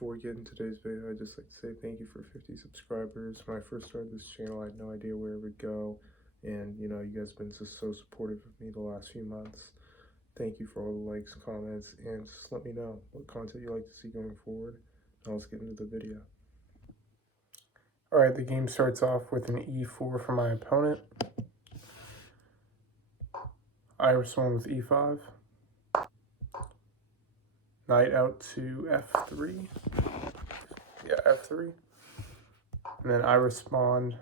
before we get into today's video, I'd just like to say thank you for 50 subscribers. When I first started this channel, I had no idea where it would go. And, you guys have been so supportive of me the last few months. Thank you for all the likes, comments, and just let me know what content you'd like to see going forward. Now let's get into the video. Alright, the game starts off with an e4 for my opponent. I respond with e5. Knight out to f3. Yeah, f3. And then I respond,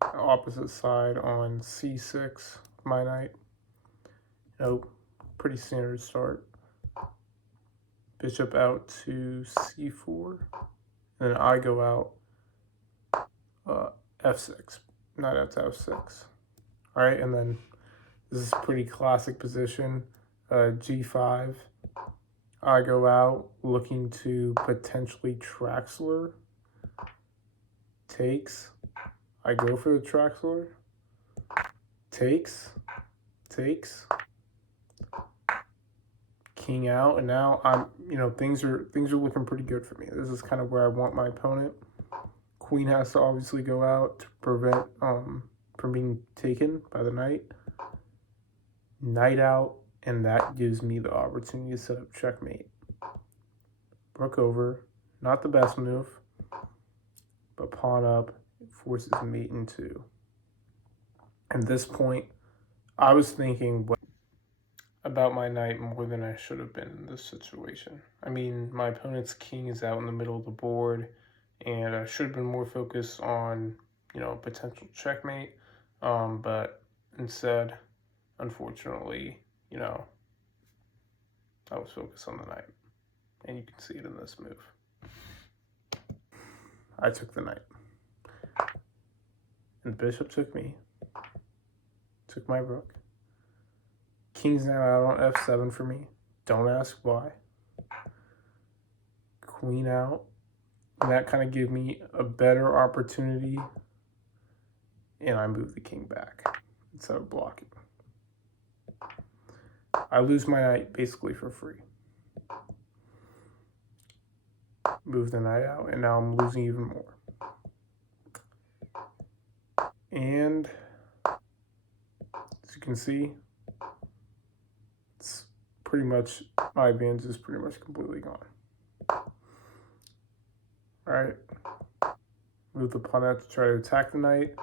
opposite side on c6, my knight. Pretty standard start. Bishop out to c4. And then I go out f6. Knight out to f6. Alright, and then this is a pretty classic position. g5. I go out looking to potentially Traxler. Takes. I go for the Traxler. Takes. King out, and now I'm, things are looking pretty good for me. This is kind of where I want my opponent. Queen has to obviously go out to prevent from being taken by the knight. Knight out. And that gives me the opportunity to set up checkmate. Rook over, not the best move, but pawn up, it forces mate in two. At this point, I was thinking about my knight more than I should have been in this situation. I mean, my opponent's king is out in the middle of the board, and I should have been more focused on, potential checkmate, but instead, unfortunately, I was focused on the knight. And you can see it in this move. I took the knight. And the bishop took me. Took my rook. King's now out on f7 for me. Don't ask why. Queen out. And that kind of gave me a better opportunity. And I move the king back instead of blocking. I lose my knight basically for free. Move the knight out, and now I'm losing even more. And as you can see, it's pretty much, my advantage is pretty much completely gone. Alright. Move the pawn out to try to attack the knight.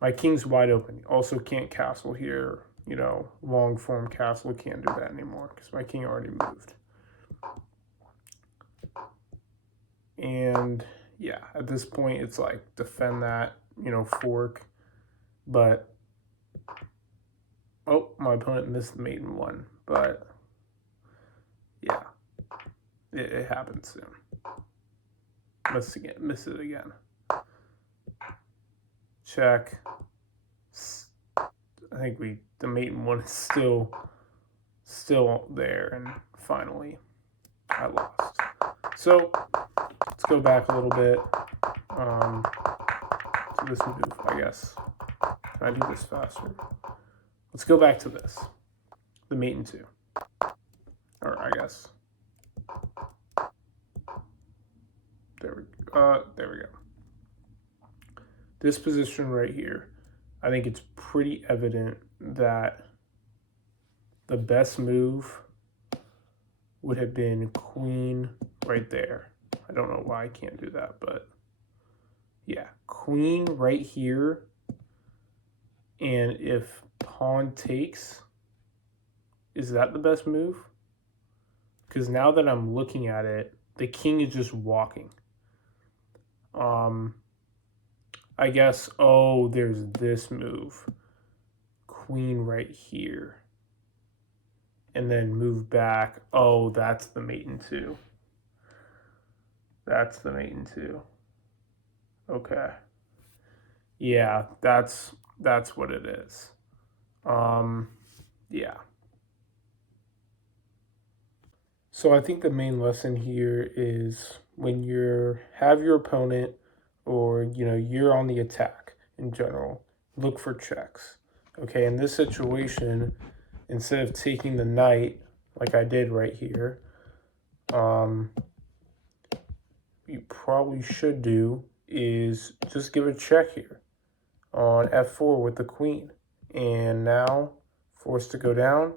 My king's wide open. Also can't castle here. Long form castle, can't do that anymore because my king already moved. And yeah, at this point, it's like defend that, fork. But, my opponent missed the mate in one. But yeah, it happens soon. Miss it again. Check. I think the mate in one is still there, and finally I lost. So let's go back a little bit to this move, I guess. Can I do this faster? Let's go back to this. The mate in two. Or I guess. There we go. This position right here, I think it's pretty evident that the best move would have been queen right there. I don't know why I can't do that, but yeah, queen right here. And if pawn takes, is that the best move? Because now that I'm looking at it, the king is just walking. I guess, there's this move. Queen right here. And then move back. That's the mate in two. That's the mate in two. Okay. Yeah, that's what it is. Yeah. So I think the main lesson here is when have your opponent, or you're on the attack in general, look for checks. Okay, in this situation, instead of taking the knight like I did right here, you probably should do is just give a check here on f4 with the queen. And now forced to go down,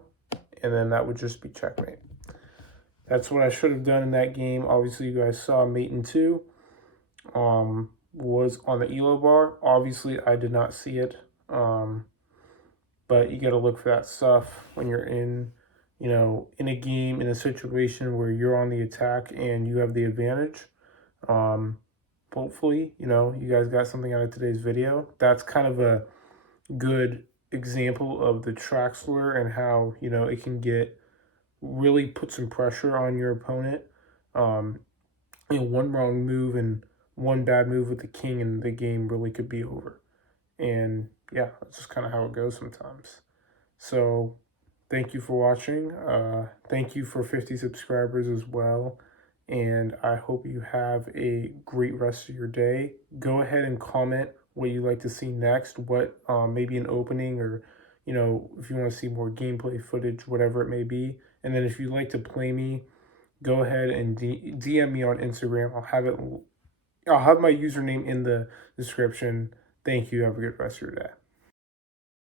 and then that would just be checkmate. That's what I should have done in that game. Obviously, you guys saw mate in 2 was on the elo bar. Obviously, I did not see it, but you got to look for that stuff when you're in, in a game, in a situation where you're on the attack and you have the advantage. Hopefully, you guys got something out of today's video. That's kind of a good example of the Traxler and how, it can really put some pressure on your opponent. One wrong move and one bad move with the king and the game really could be over. And yeah, that's just kind of how it goes sometimes. So thank you for watching. Thank you for 50 subscribers as well. And I hope you have a great rest of your day. Go ahead and comment what you'd like to see next, what maybe an opening, or if you want to see more gameplay footage, whatever it may be. And then if you'd like to play me, go ahead and DM me on Instagram. I'll have my username in the description. Thank you. Have a good rest of your day.